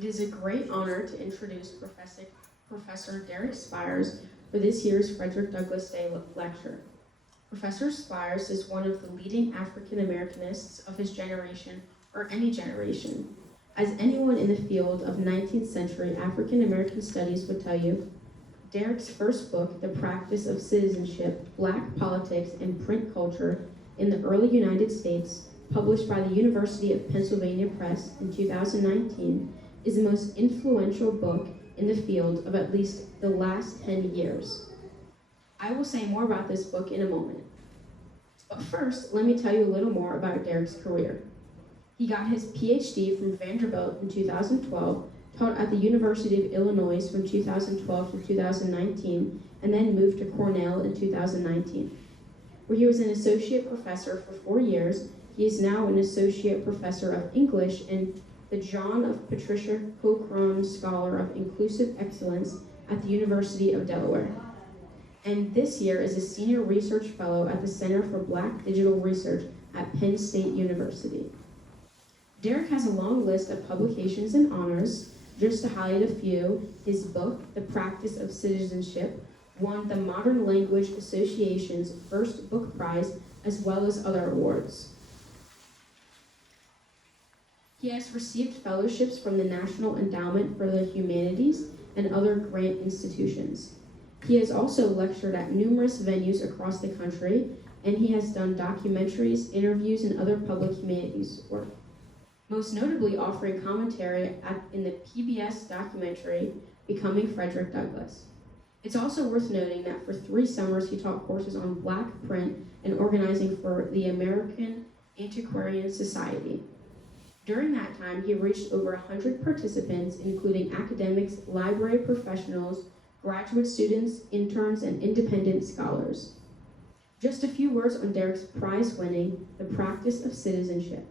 It is a great honor to introduce Professor Derrick Spires for this year's Frederick Douglass Day Lecture. Professor Spires is one of the leading African Americanists of his generation, or any generation. As anyone in the field of 19th century African American studies would tell you, Derrick's first book, The Practice of Citizenship, Black Politics and Print Culture in the Early United States, published by the University of Pennsylvania Press in 2019, is the most influential book in the field of at least the last 10 years. I will say more about this book in a moment. But first, let me tell you a little more about Derrick's career. He got his PhD from Vanderbilt in 2012, taught at the University of Illinois from 2012 to 2019, and then moved to Cornell in 2019. Where he was an associate professor for 4 years, he is now an associate professor of English and the John of Patricia Cochran Scholar of Inclusive Excellence at the University of Delaware. And this year is a senior research fellow at the Center for Black Digital Research at Penn State University. Derrick has a long list of publications and honors. Just to highlight a few, his book, The Practice of Citizenship, won the Modern Language Association's first book prize, as well as other awards. He has received fellowships from the National Endowment for the Humanities and other grant institutions. He has also lectured at numerous venues across the country, and he has done documentaries, interviews, and other public humanities work, most notably offering commentary in the PBS documentary, Becoming Frederick Douglass. It's also worth noting that for 3 summers he taught courses on Black print and organizing for the American Antiquarian Society. During that time, he reached over 100 participants, including academics, library professionals, graduate students, interns, and independent scholars. Just a few words on Derrick's prize winning, The Practice of Citizenship.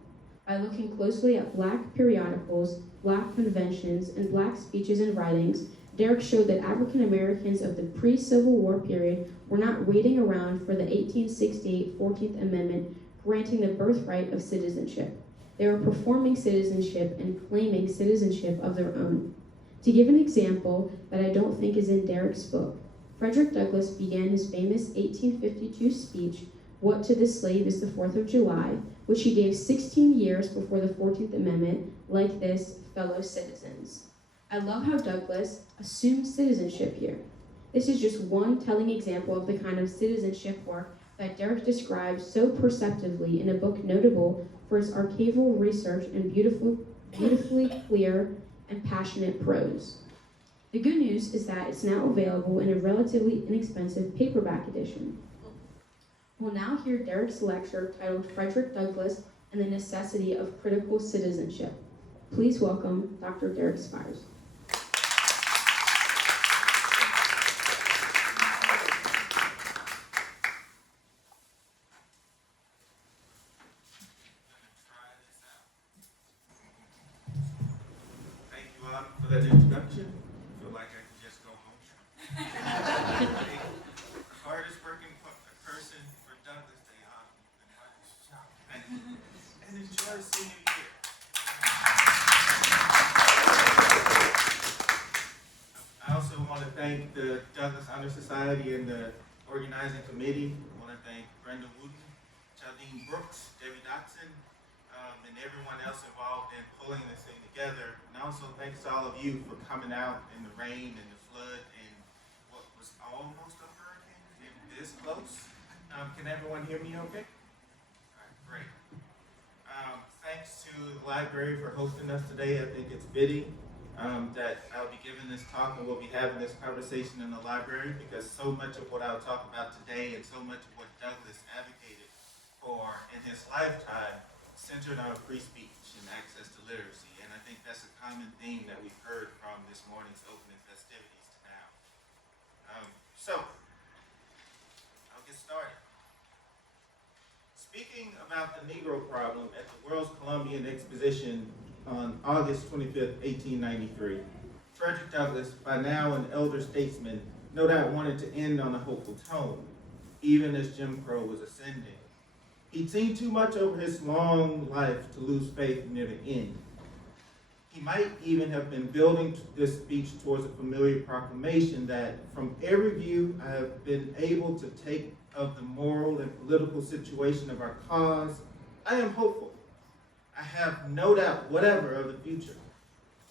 By looking closely at Black periodicals, Black conventions, and Black speeches and writings, Derrick showed that African Americans of the pre-Civil War period were not waiting around for the 1868 14th Amendment granting the birthright of citizenship. They were performing citizenship and claiming citizenship of their own. To give an example that I don't think is in Derrick's book, Frederick Douglass began his famous 1852 speech, What to the Slave is the 4th of July, which he gave 16 years before the 14th Amendment, like this, fellow citizens. I love how Douglass assumed citizenship here. This is just one telling example of the kind of citizenship work that Derrick describes so perceptively in a book notable for its archival research and beautifully clear and passionate prose. The good news is that it's now available in a relatively inexpensive paperback edition. We'll now hear Derrick's lecture titled Frederick Douglass and the Necessity of Critical Citizenship. Please welcome Dr. Derrick Spires. For that introduction, I feel like I can just go home. The hardest working person for Douglass Day, and enjoy senior year. I also want to thank the Douglass Honor Society and the organizing committee. I want to thank Brenda Wooten, Chaldine Brooks, Debbie Dotson, and everyone else involved in pulling this thing together. And also thanks to all of you for coming out in the rain and the flood and what was almost a hurricane, getting this close. Can everyone hear me okay? All right, great. Thanks to the library for hosting us today. I think it's fitting that I'll be giving this talk and we'll be having this conversation in the library, because so much of what I'll talk about today and so much of what Douglass advocated for in his lifetime centered on free speech and access to literacy. And I think that's a common theme that we've heard from this morning's opening festivities to now. So, I'll get started. Speaking about the Negro problem at the World's Columbian Exposition on August 25th, 1893, Frederick Douglass, by now an elder statesman, no doubt wanted to end on a hopeful tone, even as Jim Crow was ascending. He'd seen too much over his long life to lose faith near the end. He might even have been building this speech towards a familiar proclamation that from every view I have been able to take of the moral and political situation of our cause, I am hopeful. I have no doubt whatever of the future.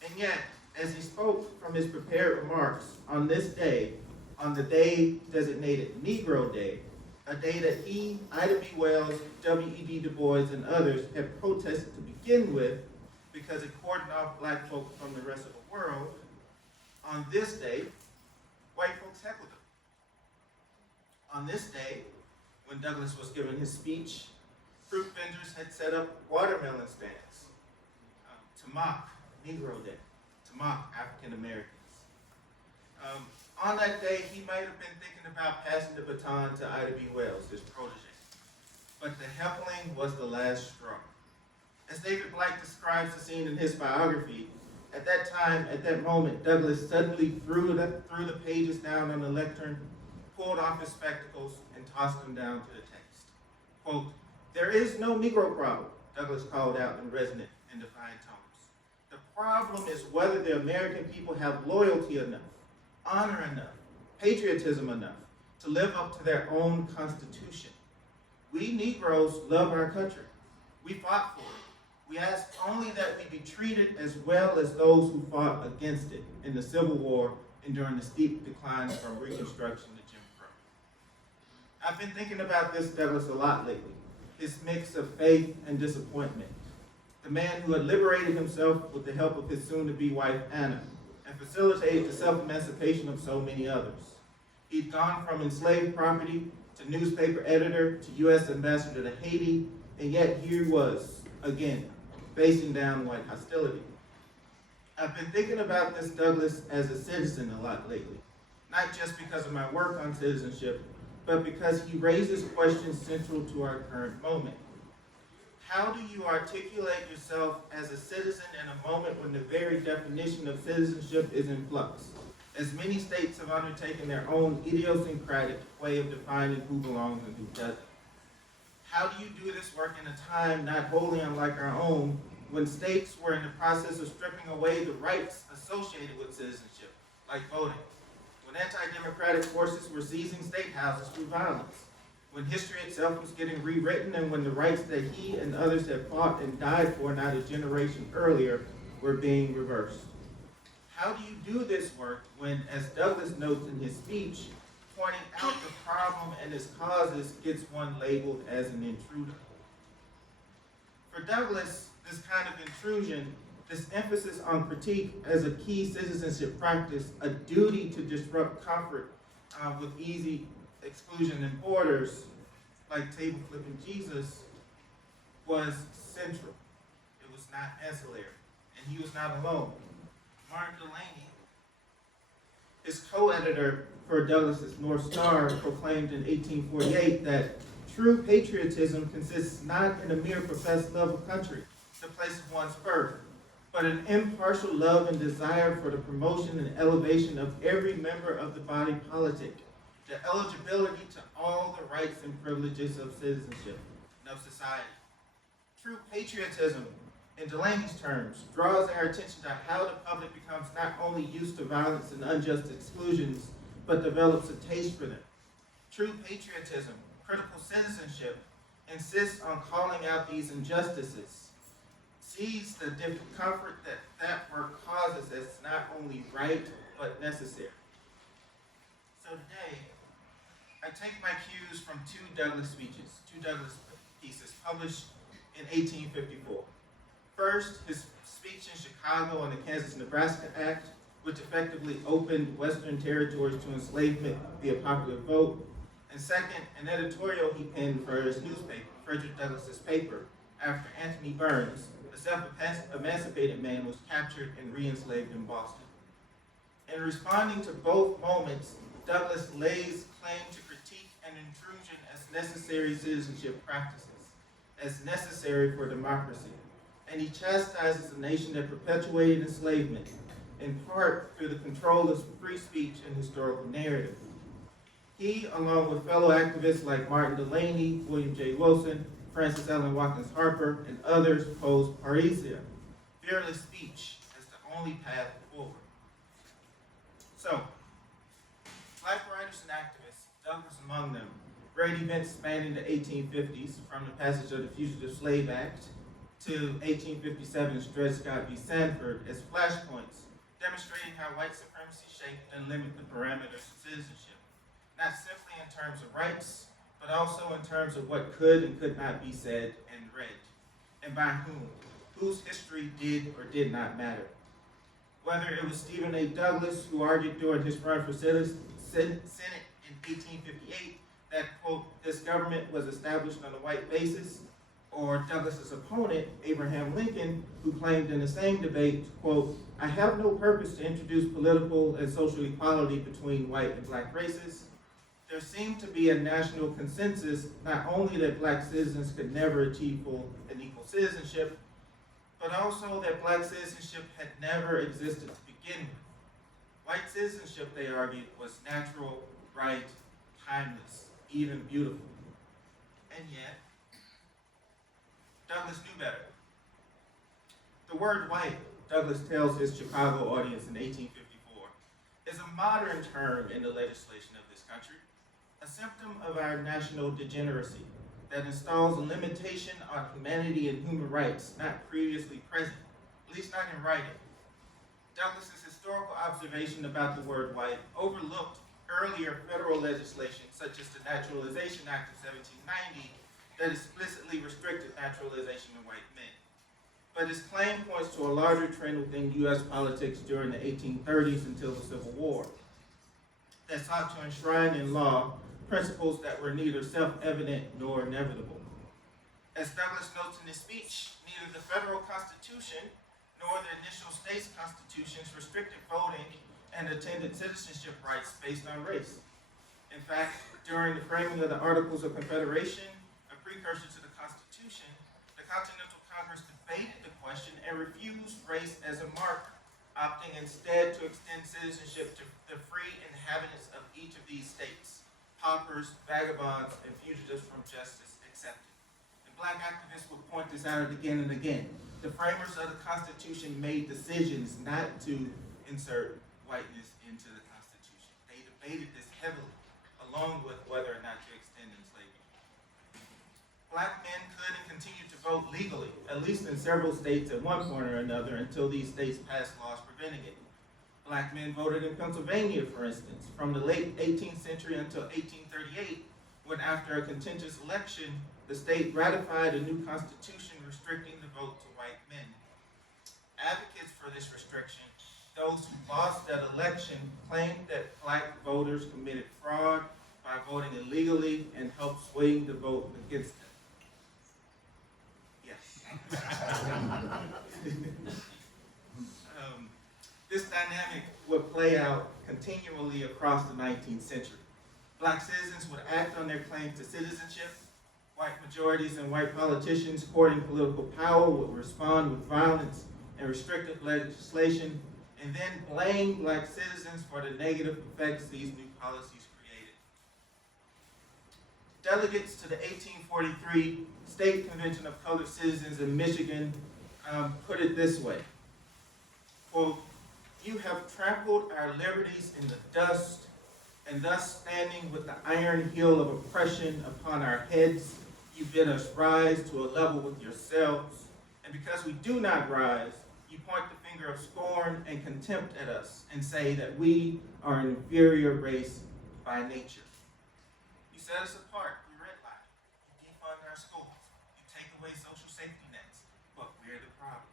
And yet, as he spoke from his prepared remarks on this day, on the day designated Negro Day, a day that he, Ida B. Wells, W.E.B. Du Bois, and others had protested to begin with because it cordoned off black folk from the rest of the world, on this day, white folks heckled him. On this day, when Douglass was giving his speech, fruit vendors had set up watermelon stands to mock Negro Day, to mock African Americans. On that day, he might have been thinking about passing the baton to Ida B. Wells, his protege. But the heckling was the last straw. As David Blight describes the scene in his biography, at that time, at that moment, Douglass suddenly threw the pages down on the lectern, pulled off his spectacles, and tossed them down to the text. Quote, "There is no Negro problem," Douglass called out in resonant and defiant tones. "The problem is whether the American people have loyalty enough, honor enough, patriotism enough to live up to their own Constitution. We Negroes love our country. We fought for it. We ask only that we be treated as well as those who fought against it in the Civil War and during the steep decline from Reconstruction to Jim Crow." I've been thinking about this Douglass a lot lately, his mix of faith and disappointment. The man who had liberated himself with the help of his soon-to-be wife, Anna, and facilitated the self-emancipation of so many others. He'd gone from enslaved property to newspaper editor to U.S. ambassador to Haiti, and yet here he was, again, facing down white hostility. I've been thinking about this Douglass as a citizen a lot lately, not just because of my work on citizenship, but because he raises questions central to our current moment. How do you articulate yourself as a citizen in a moment when the very definition of citizenship is in flux, as many states have undertaken their own idiosyncratic way of defining who belongs and who doesn't? How do you do this work in a time not wholly unlike our own, when states were in the process of stripping away the rights associated with citizenship, like voting, when anti-democratic forces were seizing state houses through violence, when history itself was getting rewritten, and when the rights that he and others had fought and died for not a generation earlier were being reversed? How do you do this work when, as Douglass notes in his speech, pointing out the problem and its causes gets one labeled as an intruder? For Douglass, this kind of intrusion, this emphasis on critique as a key citizenship practice, a duty to disrupt comfort with easy exclusion and borders, like table flipping Jesus, was central. It was not ancillary, and he was not alone. Martin Delany, his co-editor for Douglass's North Star, proclaimed in 1848 that true patriotism consists not in a mere professed love of country, the place of one's birth, but an impartial love and desire for the promotion and elevation of every member of the body politic, the eligibility to all the rights and privileges of citizenship and of society. True patriotism, in Delany's terms, draws our attention to how the public becomes not only used to violence and unjust exclusions, but develops a taste for them. True patriotism, critical citizenship, insists on calling out these injustices, sees the discomfort that work causes as not only right, but necessary. So today, I take my cues from two Douglass speeches, two Douglass pieces published in 1854. First, his speech in Chicago on the Kansas-Nebraska Act, which effectively opened Western territories to enslavement via popular vote. And second, an editorial he penned for his newspaper, Frederick Douglass's paper, after Anthony Burns, a self-emancipated man, was captured and re-enslaved in Boston. In responding to both moments, Douglass lays claim to critique an intrusion as necessary citizenship practices, as necessary for democracy, and he chastises a nation that perpetuated enslavement, in part through the control of free speech and historical narrative. He, along with fellow activists like Martin Delany, William J. Wilson, Francis Ellen Watkins Harper, and others, posed parrhesia, fearless speech, only path forward. So, Black writers and activists, Douglass among them, great events spanning the 1850s, from the passage of the Fugitive Slave Act to 1857's Dred Scott v. Sanford, as flashpoints, demonstrating how white supremacy shaped and limited the parameters of citizenship, not simply in terms of rights, but also in terms of what could and could not be said and read, and by whom, whose history did or did not matter. Whether it was Stephen A. Douglas, who argued during his run for Senate in 1858 that, quote, this government was established on a white basis, or Douglas's opponent, Abraham Lincoln, who claimed in the same debate, quote, I have no purpose to introduce political and social equality between white and black races, there seemed to be a national consensus not only that black citizens could never achieve full and equal citizenship, but also that black citizenship had never existed to begin with. White citizenship, they argued, was natural, right, timeless, even beautiful. And yet, Douglass knew better. The word white, Douglass tells his Chicago audience in 1854, is a modern term in the legislation of this country, a symptom of our national degeneracy that installs a limitation on humanity and human rights not previously present, at least not in writing. Douglass's historical observation about the word white overlooked earlier federal legislation such as the Naturalization Act of 1790 that explicitly restricted naturalization of white men. But his claim points to a larger trend within U.S. politics during the 1830s until the Civil War that sought to enshrine in law principles that were neither self-evident nor inevitable. As Douglass notes in his speech, neither the federal Constitution nor the initial states' constitutions restricted voting and attended citizenship rights based on race. In fact, during the framing of the Articles of Confederation, a precursor to the Constitution, the Continental Congress debated the question and refused race as a marker, opting instead to extend citizenship to the free inhabitants of each of these states, paupers, vagabonds, and fugitives from justice accepted. And black activists would point this out again and again. The framers of the Constitution made decisions not to insert whiteness into the Constitution. They debated this heavily, along with whether or not to extend enslavement. Black men could and continued to vote legally, at least in several states at one point or another, until these states passed laws preventing it. Black men voted in Pennsylvania, for instance, from the late 18th century until 1838, when after a contentious election, the state ratified a new constitution restricting the vote to white men. Advocates for this restriction, those who lost that election, claimed that black voters committed fraud by voting illegally and helped swing the vote against them. Yes. This dynamic would play out continually across the 19th century. Black citizens would act on their claims to citizenship. White majorities and white politicians hoarding political power would respond with violence and restrictive legislation, and then blame black citizens for the negative effects these new policies created. Delegates to the 1843 State Convention of Colored Citizens in Michigan put it this way, quote, you have trampled our liberties in the dust, and thus standing with the iron heel of oppression upon our heads, you bid us rise to a level with yourselves, and because we do not rise, you point the finger of scorn and contempt at us, and say that we are an inferior race by nature. You set us apart, we redline, you defund our schools, you take away social safety nets, but we're the problem.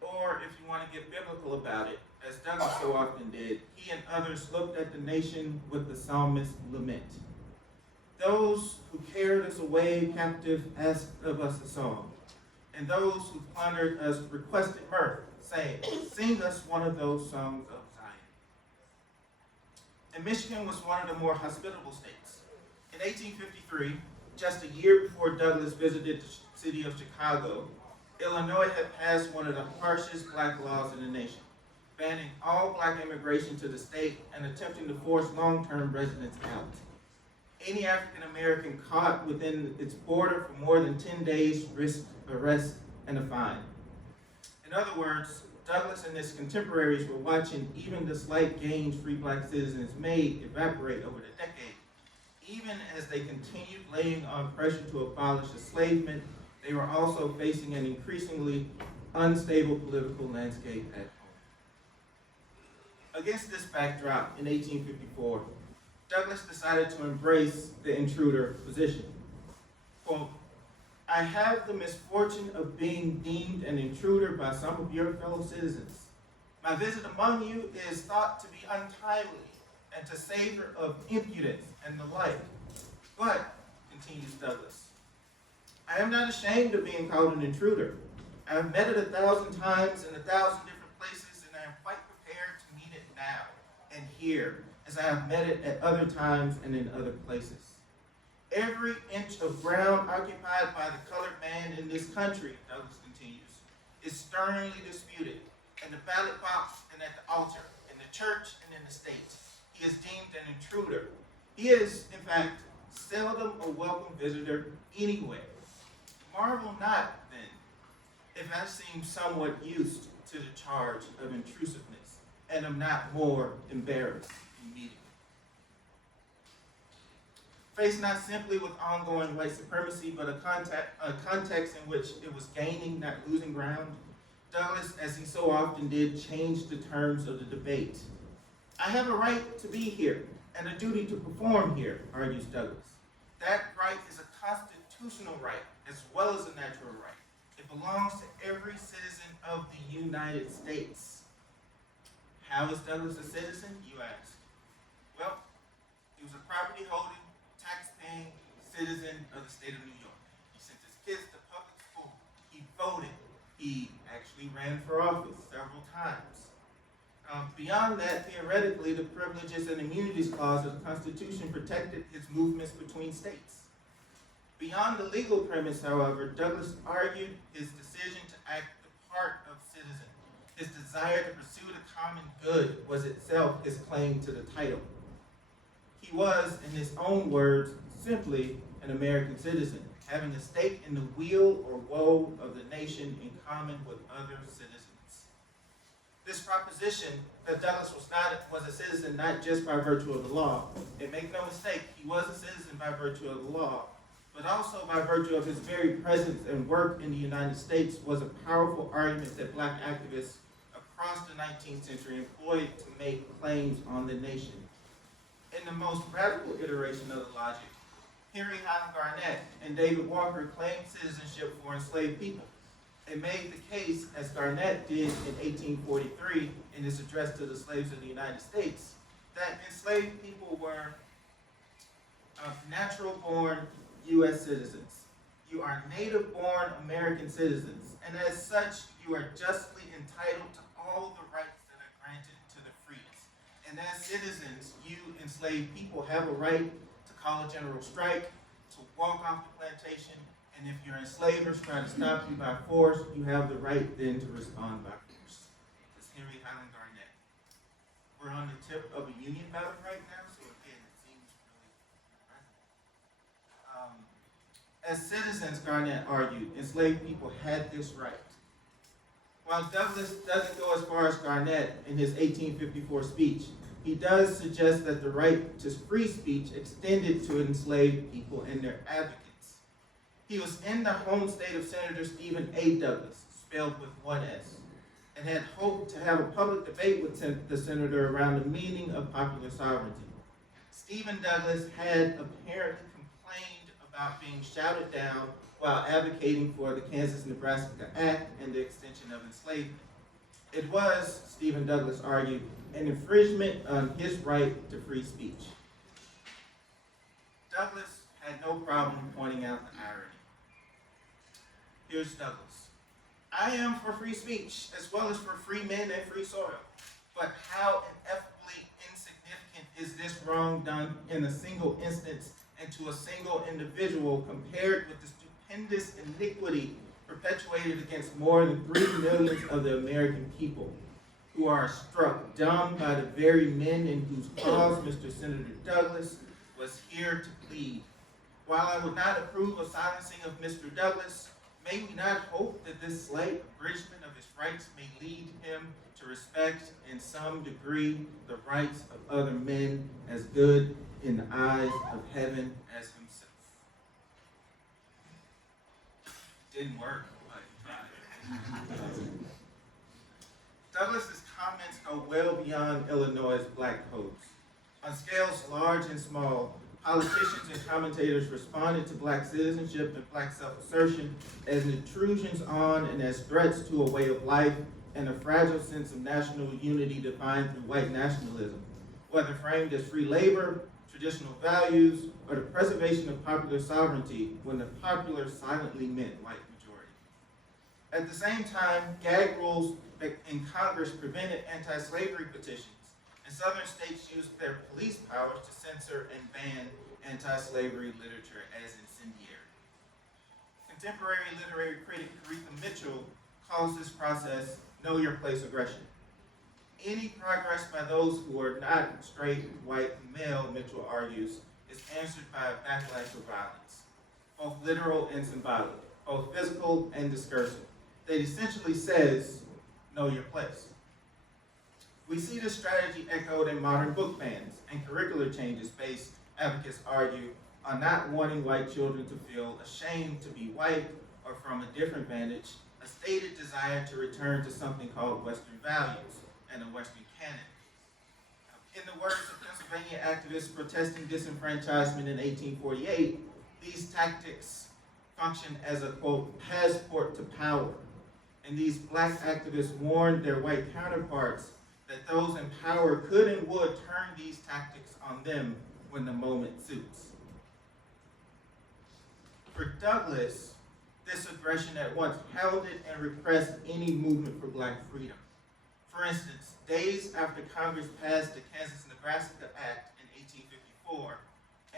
Or if you want to get biblical about it, as Douglass so often did, he and others looked at the nation with the psalmist's lament. Those who carried us away captive asked of us a song, and those who plundered us requested mirth, saying, sing us one of those songs of Zion. And Michigan was one of the more hospitable states. In 1853, just a year before Douglass visited the city of Chicago, Illinois had passed one of the harshest black laws in the nation, banning all black immigration to the state and attempting to force long-term residents out. Any African American caught within its border for more than 10 days risked arrest and a fine. And In other words, Douglass and his contemporaries were watching even the slight gains free black citizens made evaporate over the decade. Even as they continued laying on pressure to abolish enslavement, they were also facing an increasingly unstable political landscape at home. Against this backdrop, in 1854, Douglass decided to embrace the intruder position. Quote, "I have the misfortune of being deemed an intruder by some of your fellow citizens. My visit among you is thought to be untimely and to savor of impudence and the like. But," continues Douglass, "I am not ashamed of being called an intruder. I have met it 1,000 times in 1,000 different places, and I am quite prepared to meet it now and here, as I have met it at other times and in other places. Every inch of ground occupied by the colored man in this country," Douglass continues, "is sternly disputed, in the ballot box and at the altar, in the church and in the state. He is deemed an intruder. He is, in fact, seldom a welcome visitor anywhere. Marvel not, then, if I seem somewhat used to the charge of intrusiveness, and am not more embarrassed in meeting it." Faced not simply with ongoing white supremacy, but a context in which it was gaining, not losing ground, Douglass, as he so often did, changed the terms of the debate. "I have a right to be here and a duty to perform here," argues Douglass. "That right is a constitutional right as well as a natural right. It belongs to every citizen of the United States." How is Douglass a citizen, you ask? Well, he was a property-holding, tax-paying citizen of the state of New York. He sent his kids to public school. He voted. He actually ran for office several times. Beyond that, theoretically, the Privileges and Immunities Clause of the Constitution protected his movements between states. Beyond the legal premise, however, Douglass argued his decision to act the part of citizen. His desire to pursue the common good was itself his claim to the title. He was, in his own words, simply an American citizen, having a stake in the weal or woe of the nation in common with other citizens. This proposition that Douglass was a citizen not just by virtue of the law, and make no mistake, he was a citizen by virtue of the law, but also by virtue of his very presence and work in the United States, was a powerful argument that black activists across the 19th century employed to make claims on the nation. In the most radical iteration of the logic, Henry Highland Garnet and David Walker claimed citizenship for enslaved people. They made the case, as Garnet did in 1843 in his address to the slaves of the United States, that enslaved people were natural-born U.S. citizens. You are native-born American citizens, and as such, you are justly entitled to all the rights that are granted to the freest. And as citizens, you enslaved people have a right to call a general strike, to walk off the plantation, and if your enslavers try to stop you by force, you have the right then to respond by force. That's Henry Highland Garnet. We're on the tip of a union battle right now, so again, it seems really present. As citizens, Garnet argued, enslaved people had this right. While Douglass doesn't go as far as Garnet in his 1854 speech, he does suggest that the right to free speech extended to enslaved people and their advocates. He was in the home state of Senator Stephen A. Douglass, spelled with one S, and had hoped to have a public debate with the senator around the meaning of popular sovereignty. Stephen Douglass had apparently complained about being shouted down while advocating for the Kansas-Nebraska Act and the extension of enslavement. It was, Stephen Douglass argued, an infringement on his right to free speech. Douglass had no problem pointing out the irony. Here's Douglass. "I am for free speech, as well as for free men and free soil. But how ineffably insignificant is this wrong done in a single instance and to a single individual compared with the stupendous iniquity perpetuated against more than 3 millions of the American people, who are struck dumb by the very men in whose cause Mr. Senator Douglass was here to plead. While I would not approve of silencing of Mr. Douglass, May we not hope that this slight abridgment of his rights may lead him to respect in some degree the rights of other men as good in the eyes of heaven as himself. Didn't work, but he tried. Douglas's comments go well beyond Illinois' black codes. On scales large and small, politicians and commentators responded to black citizenship and black self-assertion as intrusions on and as threats to a way of life and a fragile sense of national unity defined through white nationalism, whether framed as free labor, traditional values, or the preservation of popular sovereignty when the popular silently meant white majority. At the same time, gag rules in Congress prevented anti-slavery petitions, and southern states used their police powers to censor and ban anti-slavery literature as incendiary. Contemporary literary critic Aretha Mitchell calls this process know your place aggression. Any progress by those who are not straight, white, male, Mitchell argues, is answered by a backlash of violence, both literal and symbolic, both physical and discursive, that essentially says, know your place. We see this strategy echoed in modern book bans and curricular changes based, advocates argue, on not wanting white children to feel ashamed to be white or from a different vantage, a stated desire to return to something called Western values and a Western canon. In the words of Pennsylvania activists protesting disenfranchisement in 1848, these tactics function as a, quote, passport to power. And these black activists warned their white counterparts that those in power could and would turn these tactics on them when the moment suits. For Douglass, this aggression at once heralded and repressed any movement for black freedom. For instance, days after Congress passed the Kansas-Nebraska Act in 1854,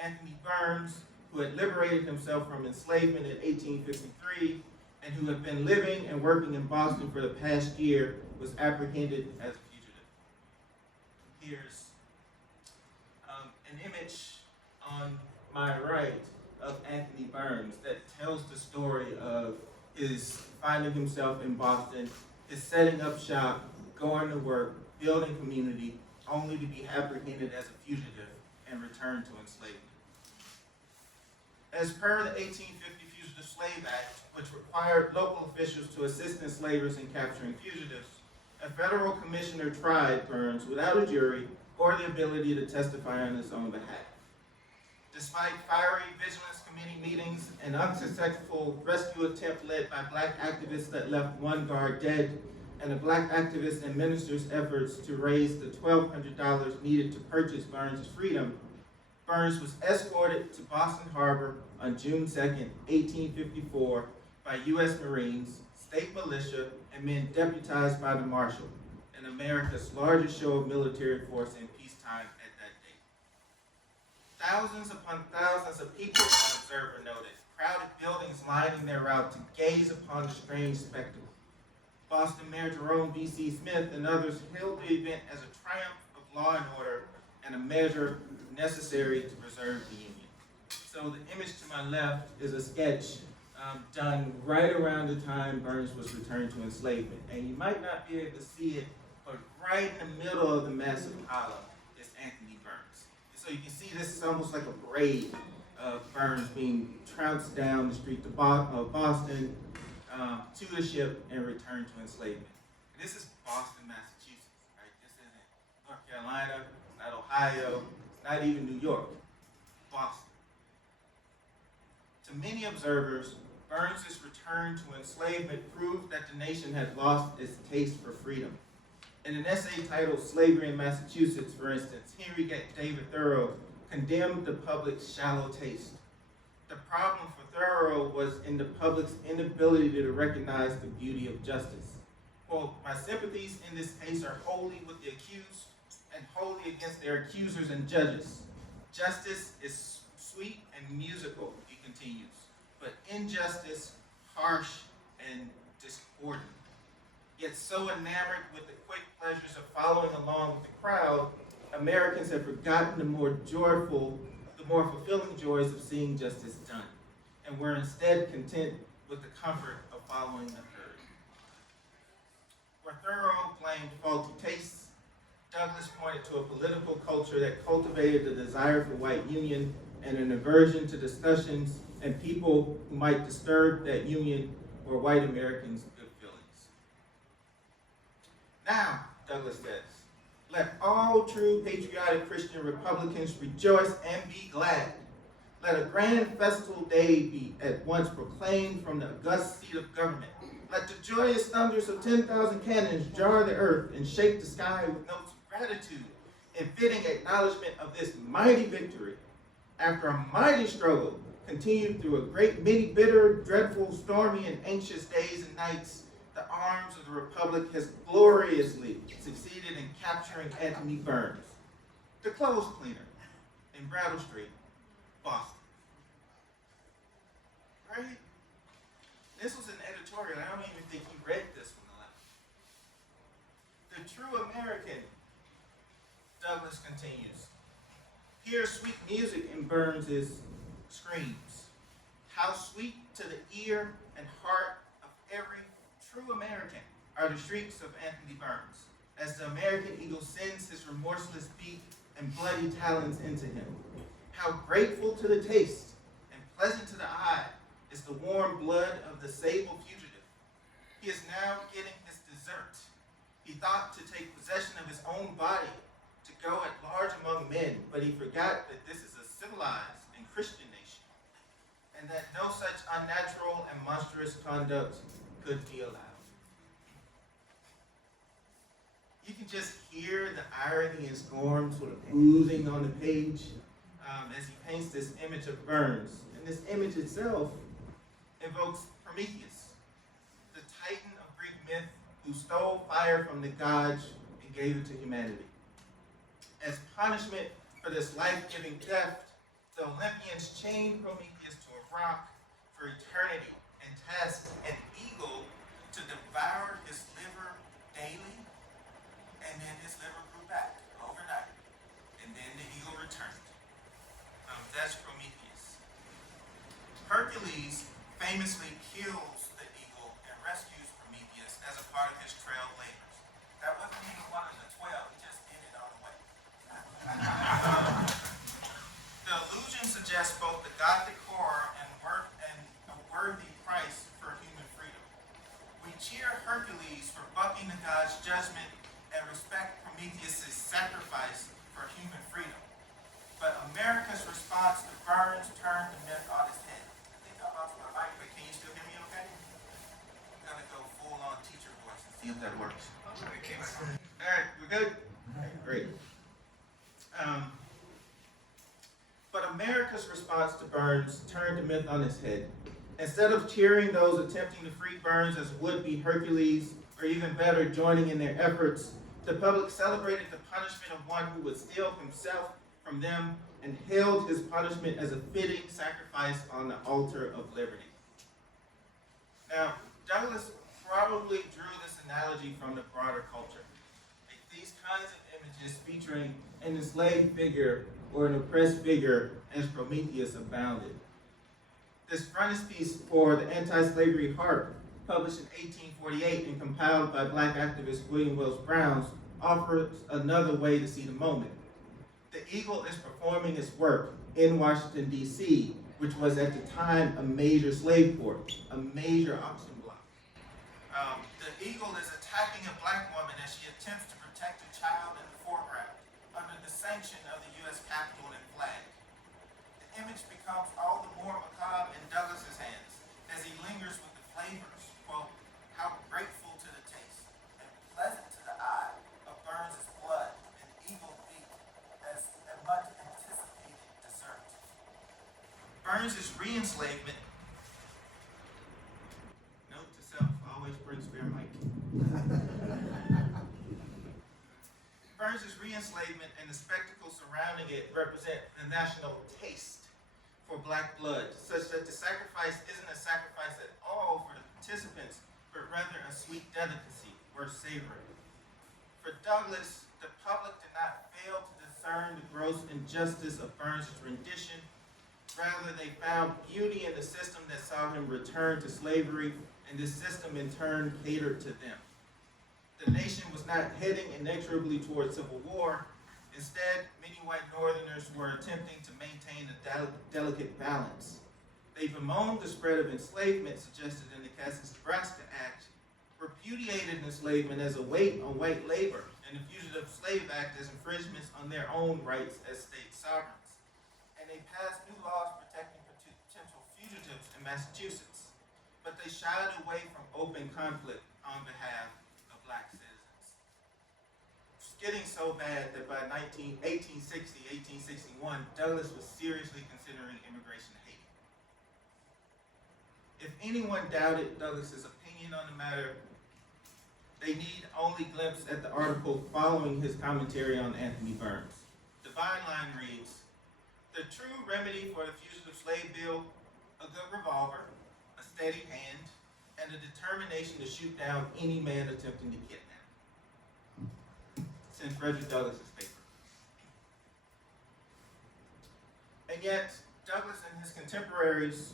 Anthony Burns, who had liberated himself from enslavement in 1853 and who had been living and working in Boston for the past year, was apprehended as a fugitive. Here's an image on my right of Anthony Burns that tells the story of his finding himself in Boston, his setting up shop, going to work, building community, only to be apprehended as a fugitive and returned to enslavement. As per the 1850 Fugitive Slave Act, which required local officials to assist enslavers in capturing fugitives, a federal commissioner tried Burns without a jury or the ability to testify on his own behalf. Despite fiery vigilance committee meetings, an unsuccessful rescue attempt led by black activists that left one guard dead, and a black activist and minister's efforts to raise the $1,200 needed to purchase Burns' freedom, Burns was escorted to Boston Harbor on June 2nd, 1854 by U.S. Marines, state militia, and men deputized by the Marshal, in America's largest show of military force in peacetime at that date. Thousands upon thousands of people, an observer noted, crowded buildings lining their route to gaze upon the strange spectacle. Boston Mayor Jerome B.C. Smith and others hailed the event as a triumph of law and order and a measure necessary to preserve the Union. So the image to my left is a sketch done right around the time Burns was returned to enslavement. And you might not be able to see it, but right in the middle of the massive column is Anthony Burns. And so you can see this is almost like a parade of Burns being trounced down the street of Boston, to the ship and returned to enslavement. And this is Boston, Massachusetts, right? This isn't North Carolina, it's not Ohio, it's not even New York, Boston. To many observers, Burns' return to enslavement proved that the nation had lost its taste for freedom. In an essay titled Slavery in Massachusetts, for instance, Henry David Thoreau condemned the public's shallow taste. The problem for Thoreau was in the public's inability to recognize the beauty of justice. Quote, my sympathies in this case are wholly with the accused and wholly against their accusers and judges. Justice is sweet and musical, he continues, but injustice, harsh and discordant. Yet so enamored with the quick pleasures of following along with the crowd, Americans have forgotten the more fulfilling joys of seeing justice done, and were instead content with the comfort of following the herd. Where Thoreau blamed faulty tastes, Douglass pointed to a political culture that cultivated the desire for white union and an aversion to discussions and people who might disturb that union or white Americans' good feelings. Now, Douglass says, let all true patriotic Christian Republicans rejoice and be glad. Let a grand festival day be at once proclaimed from the august seat of government. Let the joyous thunders of 10,000 cannons jar the earth and shake the sky with notes of gratitude and fitting acknowledgement of this mighty victory. After a mighty struggle, continued through a great many bitter, dreadful, stormy, and anxious days and nights, the arms of the Republic has gloriously succeeded in capturing Anthony Burns, the clothes cleaner in Brattle Street, Boston. Right? This was an editorial. I don't even think he read this one aloud. The true American, Douglass continues, hear sweet music in Burns's screams. How sweet to the ear and heart of every true American are the shrieks of Anthony Burns, as the American eagle sends his remorseless beak and bloody talons into him. How grateful to the taste and pleasant to the eye is the warm blood of the sable fugitive. He is now getting his desert. He thought to take possession of his own body, to go at large among men, but he forgot that this is a civilized and Christian nation, and that no such unnatural and monstrous conduct could be allowed. You can just hear the irony and scorn sort of oozing on the page as he paints this image of Burns. And this image itself evokes Prometheus, the titan of Greek myth who stole fire from the gods and gave it to humanity. As punishment for this life-giving theft, the Olympians chained Prometheus to a rock for eternity and tasked an eagle to devour his liver daily, and then his liver grew back overnight, and then the eagle returned. That's Prometheus. Hercules famously kills the eagle and rescues Prometheus as a part of his trail labors. That wasn't even one of the 12, he just did it on the way. The allusion suggests both the Gothic horror and a worthy price for human freedom. We cheer Hercules for bucking the god's judgment and respect Prometheus' sacrifice for human freedom. But America's response to Burns turned the myth on its head. I think I lost my mic, but can you still hear me okay? I'm going to go full-on teacher voice and see if that works. All right, we're good? All right, great. But America's response to Burns turned the myth on its head. Instead of cheering those attempting to free Burns as would-be Hercules, or even better, joining in their efforts, the public celebrated the punishment of one who would steal himself from them and hailed his punishment as a fitting sacrifice on the altar of liberty. Now, Douglass probably drew this analogy from the broader culture. Like these kinds of images featuring an enslaved figure or an oppressed figure as Prometheus abounded. This frontispiece for the anti-slavery harp, published in 1848 and compiled by black activist William Wells Brown, offers another way to see the moment. The eagle is performing its work in Washington, D.C., which was at the time a major slave port, a major auction block. The eagle is attacking a black woman as she attempts to protect a child in the foreground under the sanction of the U.S. Capitol and flag. The image becomes all the more macabre in Douglass's hands as he lingers with the flavors, quote, how grateful to the taste and pleasant to the eye of Burns' blood and eagle beak as a much anticipated dessert. Burns' re-enslavement, note to self, always bring spare mic. Burns' re-enslavement and the spectacle surrounding it represent the national taste for black blood, such that the sacrifice isn't a sacrifice at all for the participants, but rather a sweet delicacy worth savoring. For Douglass, the public did not fail to discern the gross injustice of Burns' rendition, Rather, they found beauty in the system that saw him return to slavery, and this system in turn catered to them. The nation was not heading inexorably toward civil war. Instead, many white Northerners were attempting to maintain a delicate balance. They bemoaned the spread of enslavement suggested in the Kansas-Nebraska Act, repudiated enslavement as a weight on white labor, and the Fugitive Slave Act as infringements on their own rights as state sovereigns. And they passed new laws protecting potential fugitives in Massachusetts. But they shied away from open conflict on behalf of black citizens. It's getting so bad that by 1860, 1861, Douglass was seriously considering immigration to Haiti. If anyone doubted Douglass's opinion on the matter, they need only glimpse at the article following his commentary on Anthony Burns. The byline reads, "The true remedy for the fugitive slave bill, a good revolver, a steady hand, and a determination to shoot down any man attempting to kidnap." It's in Frederick Douglass's paper. And yet, Douglass and his contemporaries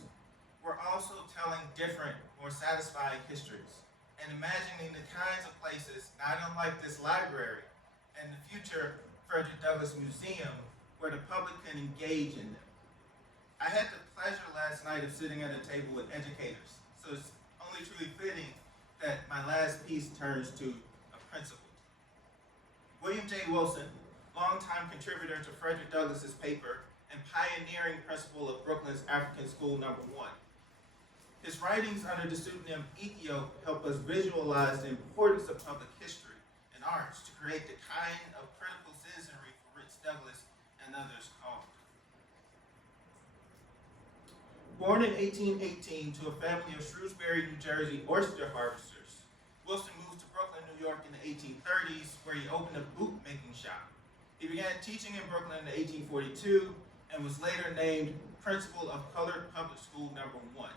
were also telling different, more satisfying histories and imagining the kinds of places, not unlike this library and the future Frederick Douglass Museum, where the public can engage in them. I had the pleasure last night of sitting at a table with educators, so it's only truly fitting that my last piece turns to a principle. William J. Wilson, longtime contributor to Frederick Douglass's paper and pioneering principal of Brooklyn's African School No. 1. His writings under the pseudonym Ethiop help us visualize the importance of public history and arts to create the kind of critical citizenry for which Douglass and others called. Born in 1818 to a family of Shrewsbury, New Jersey oyster harvesters, Wilson moved to Brooklyn, New York in the 1830s, where he opened a boot-making shop. He began teaching in Brooklyn in 1842 and was later named principal of Colored Public School No. 1.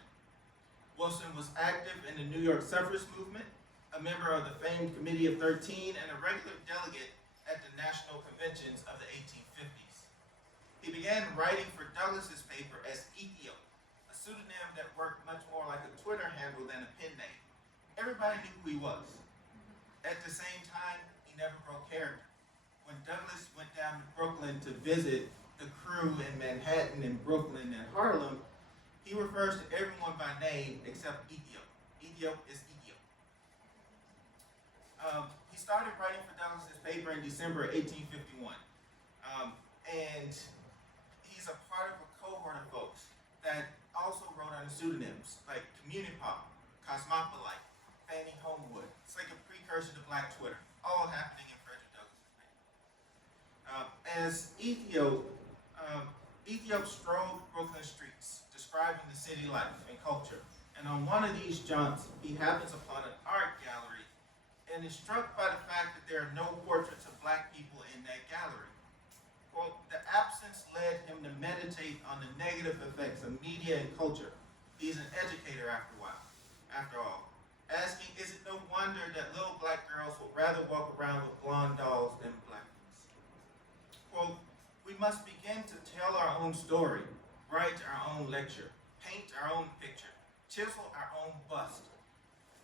Wilson was active in the New York suffrage movement, a member of the famed Committee of 13, and a regular delegate at the national conventions of the 1850s. He began writing for Douglass's paper as Ethiop, a pseudonym that worked much more like a Twitter handle than a pen name. Everybody knew who he was. At the same time, he never broke character. When Douglass went down to Brooklyn to visit the crew in Manhattan and Brooklyn and Harlem, he refers to everyone by name except Ethiop. Ethiop is Ethiop. He started writing for Douglass's paper in December 1851. And he's a part of a cohort of folks that also wrote under pseudonyms like Communipop, Cosmopolite, Fannie Homewood. It's like a precursor to Black Twitter, all happening in Frederick Douglass's paper. As Ethiop strolled Brooklyn streets, describing the city life and culture. And on one of these jaunts, he happens upon an art gallery and is struck by the fact that there are no portraits of black people in that gallery. Quote, "The absence led him to meditate on the negative effects of media and culture." He's an educator after all. Asking, is it no wonder that little black girls would rather walk around with blonde dolls than black ones? Quote, "We must begin to tell our own story, write our own lecture, paint our own picture, chisel our own bust,"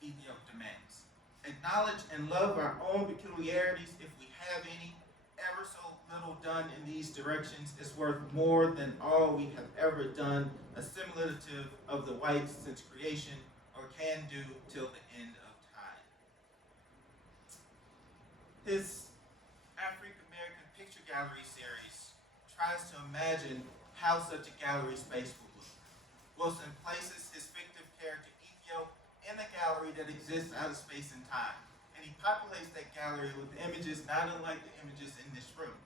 Ethiop demands. "Acknowledge and love our own peculiarities if we have any. Ever so little done in these directions is worth more than all we have ever done, assimilative of the whites since creation, or can do till the end of time." His African American Picture Gallery series tries to imagine how such a gallery space would look. Wilson places his fictive character Ethiop in a gallery that exists out of space and time, and he populates that gallery with images not unlike the images in this room.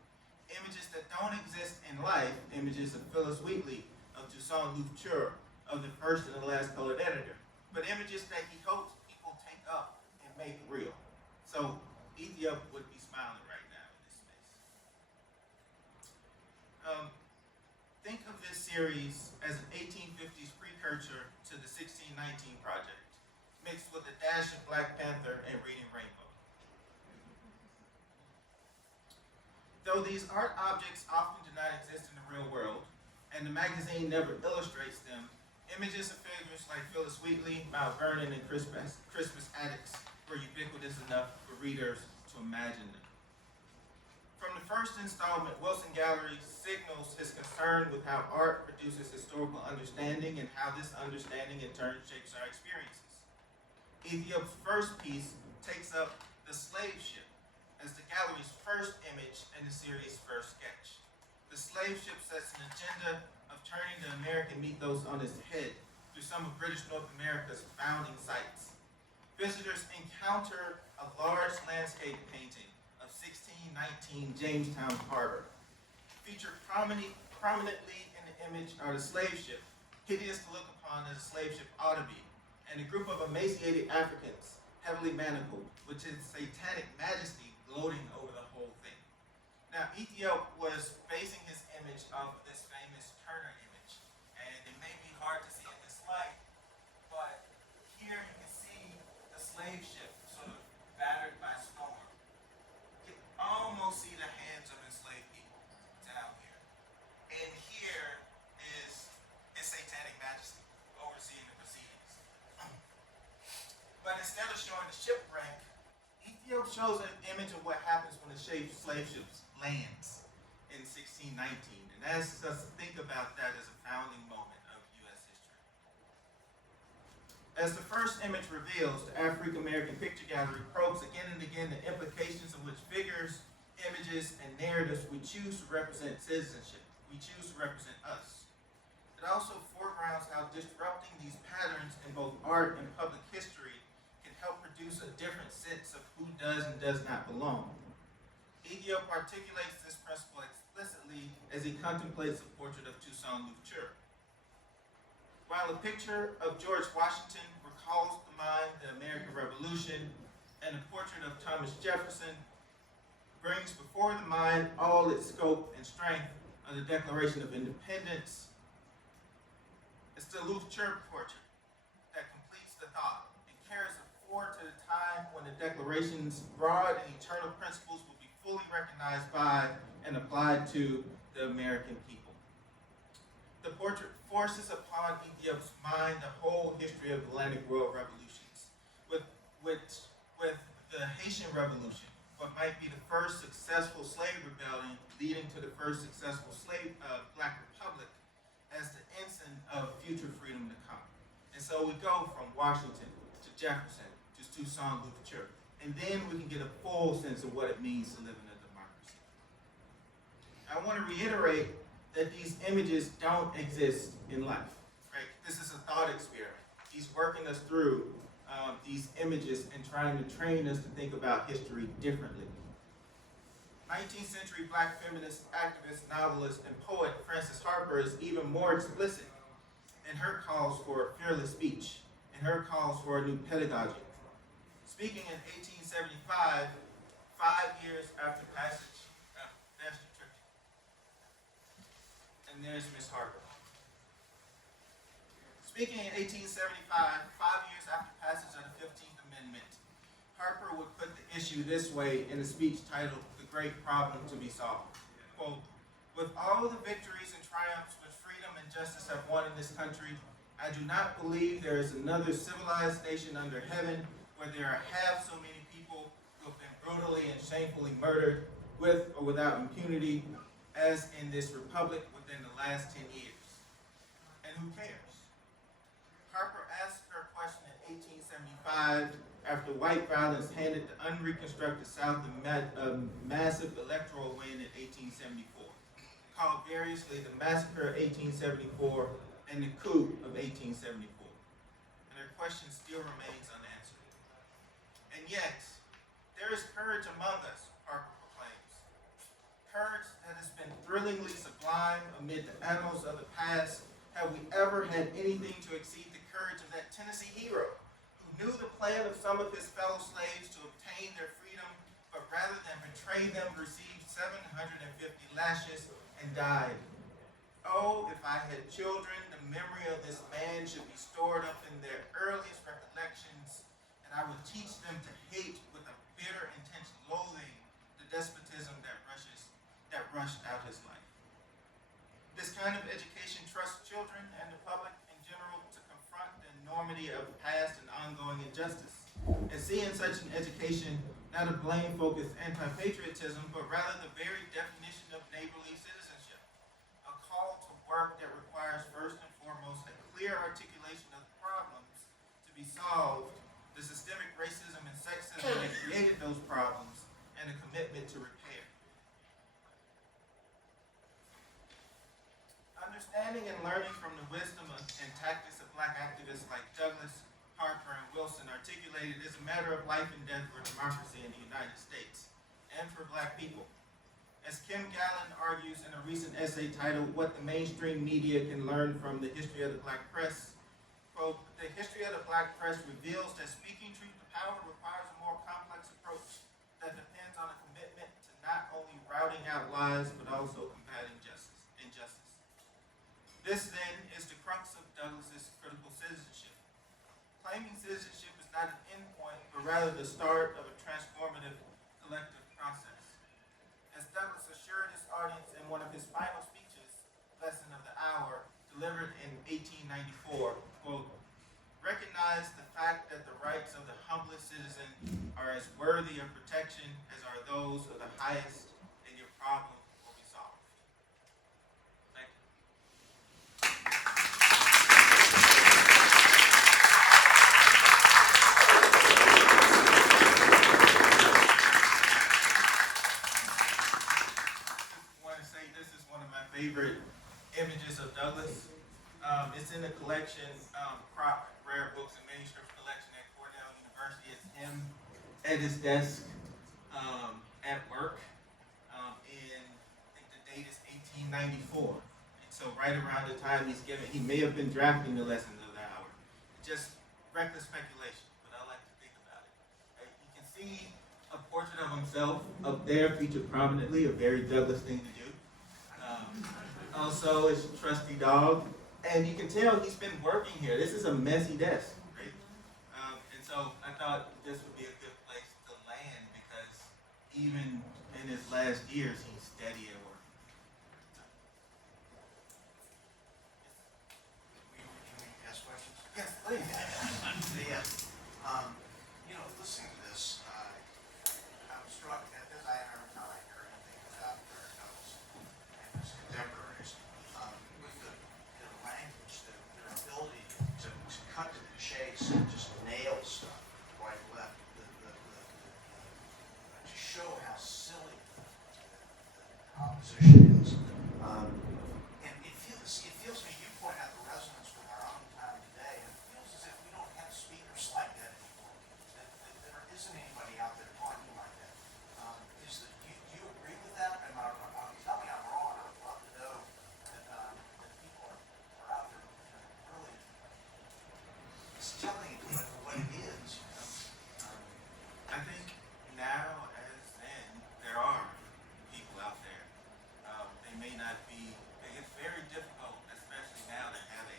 Images that don't exist in life, images of Phyllis Wheatley, of Toussaint Louverture, of the first and the last colored editor, but images that he hopes people take up and make real. So Ethiop would be smiling right now in this space. Think of this series as an 1850s precursor to the 1619 Project, mixed with a dash of Black Panther and Reading Rainbow. Though these art objects often do not exist in the real world, and the magazine never illustrates them, images of figures like Phyllis Wheatley, Mount Vernon, and Christmas Attucks were ubiquitous enough for readers to imagine them. From the first installment, Wilson Gallery signals his concern with how art produces historical understanding and how this understanding in turn shapes our experiences. Ethiop's first piece takes up the slave ship as the gallery's first image and the series' first sketch. The slave ship sets an agenda of turning the American mythos on its head through some of British North America's founding sites. Visitors encounter a large landscape painting of 1619 Jamestown Harbor. Featured prominently in the image are the slave ship, hideous to look upon as a slave ship ought to be, and a group of emaciated Africans, heavily manacled, with his satanic majesty gloating over the whole thing. Now, Ethiop was basing his image off of this famous Turner image, and it may be hard to see in this light, but here you can see the slave ship sort of battered by storm. You can almost see the hands of enslaved people down here. And here is his satanic majesty overseeing the proceedings. But instead of showing the shipwreck, Ethiop shows an image of what happens when a slave ship lands in 1619, and asks us to think about that as a founding moment of U.S. history. As the first image reveals, the African American Picture Gallery probes again and again the implications of which figures, images, and narratives we choose to represent citizenship, we choose to represent us. It also foregrounds how disrupting these patterns in both art and public history can help produce a different sense of who does and does not belong. Ethiop articulates this principle explicitly as he contemplates the portrait of Toussaint Louverture. While a picture of George Washington recalls to mind the American Revolution, and a portrait of Thomas Jefferson brings before the mind all its scope and strength of the Declaration of Independence, it's the Louverture portrait that completes the thought and carries it forward to the time when the Declaration's broad and eternal principles will be fully recognized by and applied to the American people. The portrait forces upon Ethiop's mind the whole history of Atlantic world revolutions, with the Haitian Revolution, what might be the first successful slave rebellion leading to the first successful Black Republic, as the ensign of future freedom to come. And so we go from Washington to Jefferson to Toussaint Louverture, and then we can get a full sense of what it means to live in a democracy. I want to reiterate that these images don't exist in life. Right? This is a thought experiment. He's working us through these images and trying to train us to think about history differently. 19th century Black feminist activist, novelist, and poet Frances Harper is even more explicit in her calls for fearless speech and her calls for a new pedagogy. Speaking in 1875, 5 years after passage, there's the trick. And there's Miss Harper. Speaking in 1875, 5 years after passage of the 15th Amendment, Harper would put the issue this way in a speech titled "The Great Problem to be Solved." Quote, "With all the victories and triumphs which freedom and justice have won in this country, I do not believe there is another civilized nation under heaven where there are half so many people who have been brutally and shamefully murdered with or without impunity as in this republic within the last 10 years. And who cares?" Harper asked her question in 1875 after white violence handed the unreconstructed South a massive electoral win in 1874, called variously the Massacre of 1874 and the Coup of 1874. And her question still remains unanswered. And yet, there is courage among us, Harper proclaims. Courage that has been thrillingly sublime amid the annals of the past. Have we ever had anything to exceed the courage of that Tennessee hero who knew the plan of some of his fellow slaves to obtain their freedom, but rather than betray them, received 750 lashes and died? Oh, if I had children, the memory of this man should be stored up in their earliest recollections, and I would teach them to hate with a bitter, intense loathing the despotism that rushed out his life. This kind of education of past and ongoing injustice, and see in such an education not a blame-focused anti-patriotism, but rather the very definition of neighborly citizenship, a call to work that requires first and foremost a clear articulation of the problems to be solved, the systemic racism and sexism that created those problems, and a commitment to repair. Understanding and learning from the wisdom and tactics of Black activists like Douglass, Harper, and Wilson articulated is a matter of life and death for democracy in the United States and for Black people. As Kim Gallen argues in a recent essay titled "What the Mainstream Media Can Learn from the History of the Black Press," quote, "The history of the Black press reveals that speaking truth to power requires a more complex approach that depends on a commitment to not only routing out lies but also combating injustice. This then is the crux of Douglass's critical citizenship. Claiming citizenship is not an endpoint, but rather the start of a transformative collective process. As Douglass assured his audience in one of his final speeches, Lesson of the Hour, delivered in 1894, quote, "Recognize the fact that the rights of the humblest citizen are as worthy of protection as are those of the highest, and your problem will be solved." Thank you. Favorite images of Douglass. It's in the collection, Crop Rare Books and Manuscripts collection at Cornell University. It's him at his desk at work, and I think the date is 1894. And so right around the time he may have been drafting the Lessons of the Hour. Just reckless speculation, but I like to think about it. You can see a portrait of himself up there featured prominently, a very Douglass thing to do. Also, his trusty dog, and you can tell he's been working here. This is a messy desk, right? And so I thought this would be a good place to land because even in his last years, he's steady at work. Can we ask questions? Yes, please. Listening to this, I was struck at this. I never thought I'd heard anything about Derrick Douglass and his contemporaries with the language, their ability to cut to the chase and just nail stuff right and left, to show how silly the opposition is. And it feels to me, you point out the resonance with our own time today, and it feels as if we don't have speakers like that anymore. That there isn't anybody out there talking like that. Do you agree with that? Tell me I'm wrong. I'd love to know that people are out there really telling it what it is. I think now as then, there are people out there. They may not be, it's very difficult, especially now, to have a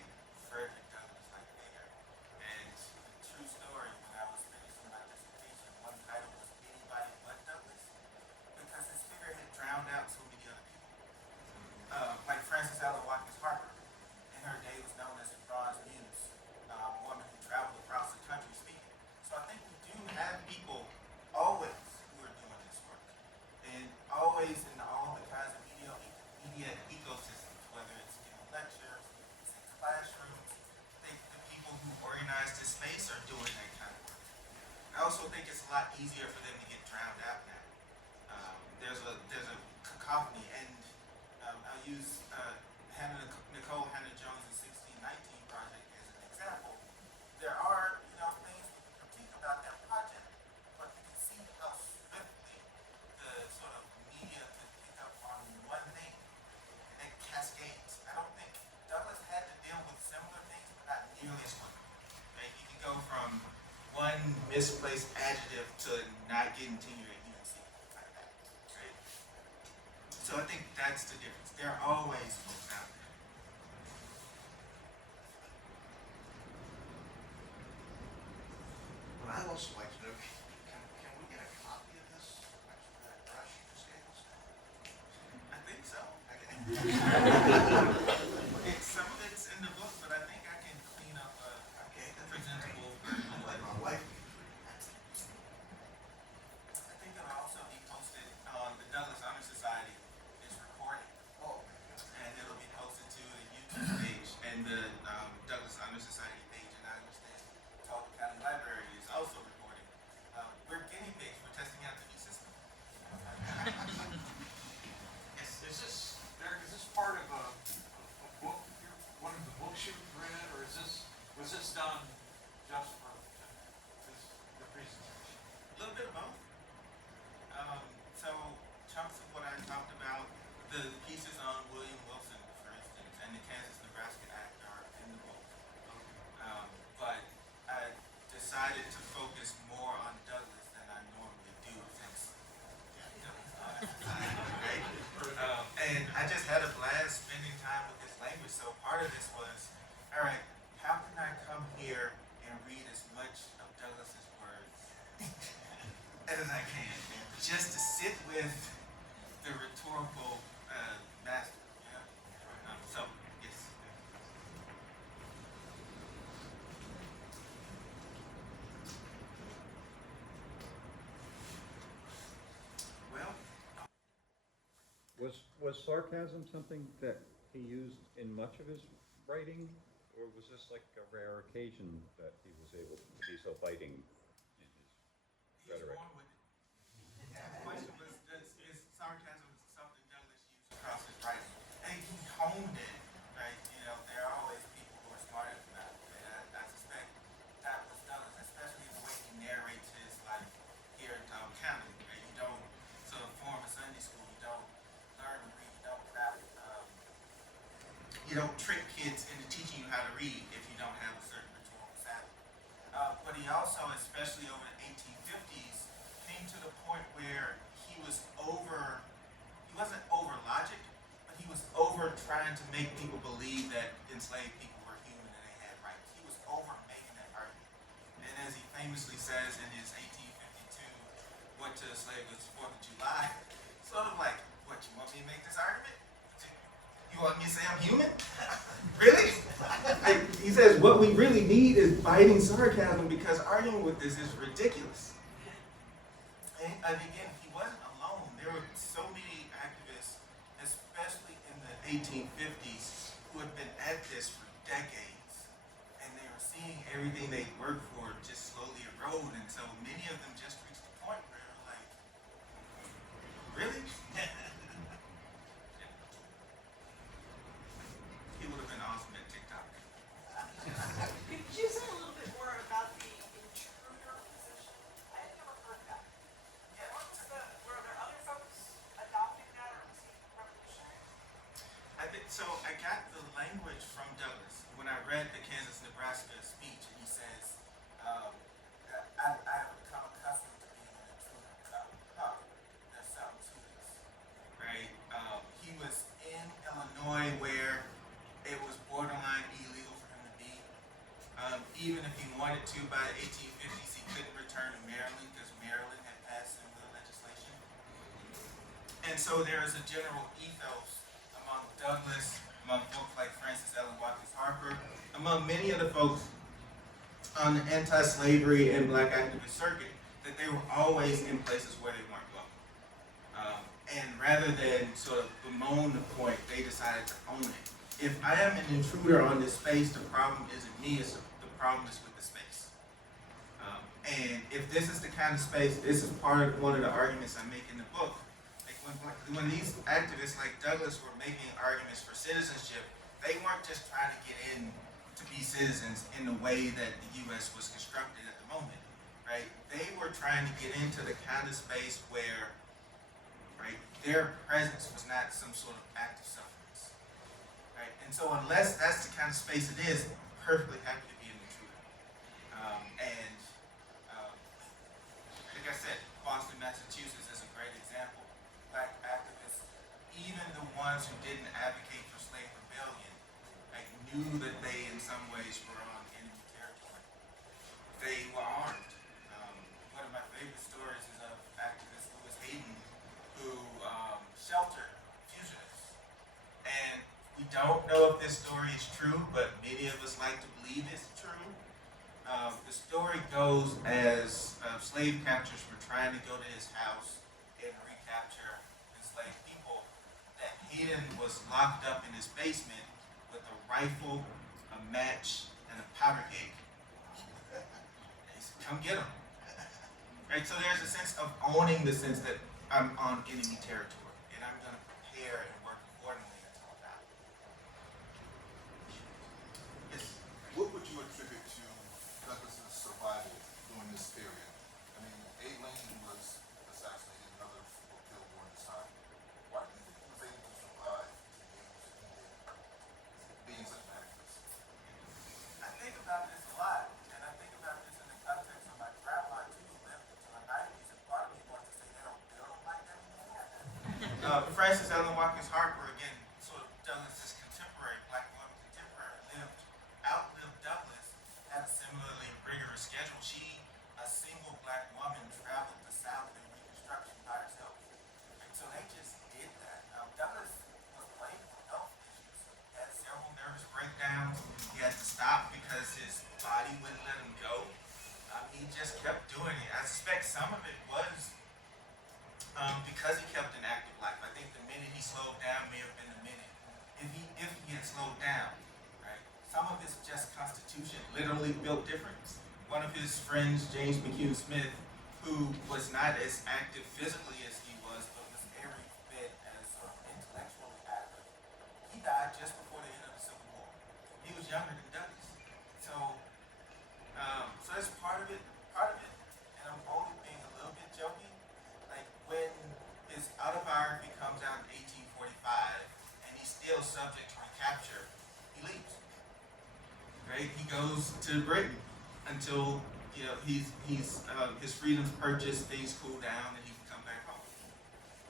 Frederick Douglass like figure. And true story, when I was finishing my dissertation, one title was "Anybody But Douglass," because his figure had drowned out so many other people. Like Frances Allen Watkins Harper, in her day was known as the Bronze Muse, a woman who traveled across the country speaking. So I think we do have people always who are doing this work, and always in all the kinds of media ecosystems, whether it's in lectures, it's in classrooms. I think the people who organize this space are doing that kind of work. I also think it's a lot easier for them to get drowned out now. There's a cacophony, and I'll use Nicole Hannah-Jones' 1619 project as an example. There are things to critique about that project, but you can see how swiftly the sort of media could pick up on one thing and then cascades. I don't think Douglass had to deal with similar things, but not nearly as much. Right? You can go from one misplaced adjective to not getting tenure at UNC, like that. Right? So I think that's the difference. There are always folks out there. What I'd also like to know, can we get a copy of this? That brush you just gave us? I think so. Okay. Some of it's in the book, but I think I can clean up a Okay. presentable just for the presentation? A little bit of both. So chunks of what I talked about, the pieces on William Wilson, for instance, and the Kansas-Nebraska Act are in the book. But I decided to focus more on Douglas than I normally do since Douglas Honor Society, right? And I just had a blast spending time with this language. So part of this was, all right, how can I come here and read as much of Douglas's words as I can, just to sit with the rhetorical master. Yeah. So yes. Well, Was sarcasm something that he used in much of his writing, or was this like a rare occasion that he was able to be so biting in his he was rhetoric? born with it. The question was, is sarcasm something Douglas used across his writing? And he honed it, right? There are always people who are smarter than that. And I suspect that was Douglas, especially the way he narrates his life here in Tom County. Right? You don't sort of form a Sunday school. You don't learn to read. You don't trick kids into teaching you how to read if you don't have a certain rhetorical savvy. But he also, especially over the 1850s, came to the point where he wasn't over logic, but he was over trying to make people believe that enslaved people were human and they had rights. He was over making that argument. And as he famously says in his 1852, What to a Slave was 4th of July, sort of like, what, you want me to make this argument? You want me to say I'm human? Really? He says what we really need is biting sarcasm because arguing with this is ridiculous. And again, he wasn't alone. There were so many activists, especially in the 1850s, who had been at this for decades. And they were seeing everything they worked for just slowly erode. And so many of them just reached the point where they were like, really? It would have been awesome at TikTok. Could you say a little bit more about the intruder position? I had never heard that. Yeah. Were there other folks adopting that or was he revolutionary? I got the language from Douglas when I read the Kansas-Nebraska speech, and he says, I have become accustomed to being an intruder. There's something to this, right? He was in Illinois where it was borderline illegal for him to be. Even if he wanted to, by the 1850s, he couldn't return to Maryland because Maryland had passed similar legislation. And so there is a general ethos among Douglas, among folks like Francis Ellen Watkins Harper, among many of the folks on the anti-slavery and black activist circuit, that they were always in places where they weren't welcome. And rather than sort of bemoan the point, they decided to own it. If I am an intruder on this space, the problem isn't me, the problem is with the space. And if this is the kind of space, this is part of one of the arguments I make in the book. Like when these activists like Douglas were making arguments for citizenship, they weren't just trying to get in to be citizens in the way that the U.S. was constructed at the moment, right? They were trying to get into the kind of space where, right, their presence was not some sort of act of suffrance, right? And so unless that's the kind of space it is, perfectly happy to be an intruder. Like I said, Boston, Massachusetts is a great example. Black activists, even the ones who didn't advocate for slave rebellion, like, knew that they in some ways were on enemy territory. They were armed. One of my favorite stories is of activist Lewis Hayden, who sheltered fugitives. And we don't know if this story is true, but many of us like to believe it's true. The story goes as slave captors were trying to go to his house and recapture enslaved people, that Hayden was locked up in his basement with a rifle, a match, and a powder keg. He said, come get him. Right, so there's a sense of owning the sense that I'm on enemy territory, and I'm going to prepare and work accordingly until I die. Yes? What would you attribute to Douglas's Frances Ellen Watkins Harper, again, sort of Douglas's contemporary, black woman contemporary, outlived Douglas, had a similarly rigorous schedule. She, a single black woman, traveled the South in Reconstruction by herself. And so they just did that. Douglas was plagued with health issues. He had several nervous breakdowns. He had to stop because his body wouldn't let him go. He just kept doing it. I suspect some of it was because he kept an active life. I think the minute he slowed down may have been the minute if he had slowed down, right? Some of his just constitution literally built difference. One of his friends, James McHugh Smith, who was not as active physically as he was, but was every bit as intellectually active, he died just before the end of the Civil War. He was younger than Douglas. So that's part of it, and I'm only being a little bit joking. Like when his autobiography comes out in 1845 and he's still subject to recapture, he leaves. Right? He goes to Britain until his freedom's purchased, things cool down, and he can come back home.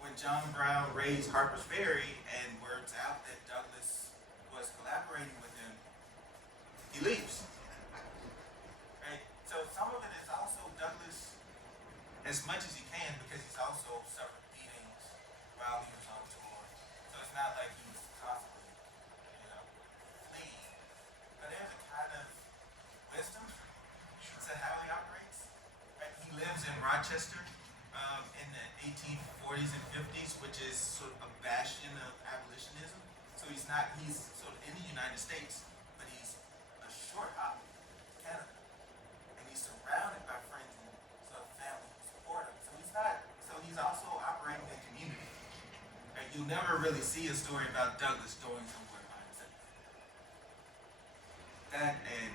When John Brown raised Harper's Ferry and words out that Douglas was collaborating with him, he leaves. Right? So some of it is also Douglas, as much as he can, because he's also suffered beatings while he was on tour. So it's not like he was constantly, fleeing. But there's a kind of wisdom to how he operates. Right? He lives in Rochester in the 1840s and 50s, which is sort of a bastion of abolitionism. So he's sort of in the United States, but he's a short hop to Canada. And he's surrounded by friends and sort of family who support him. So he's also operating in community. Right? You'll never really see a story about Douglas going somewhere by himself. That and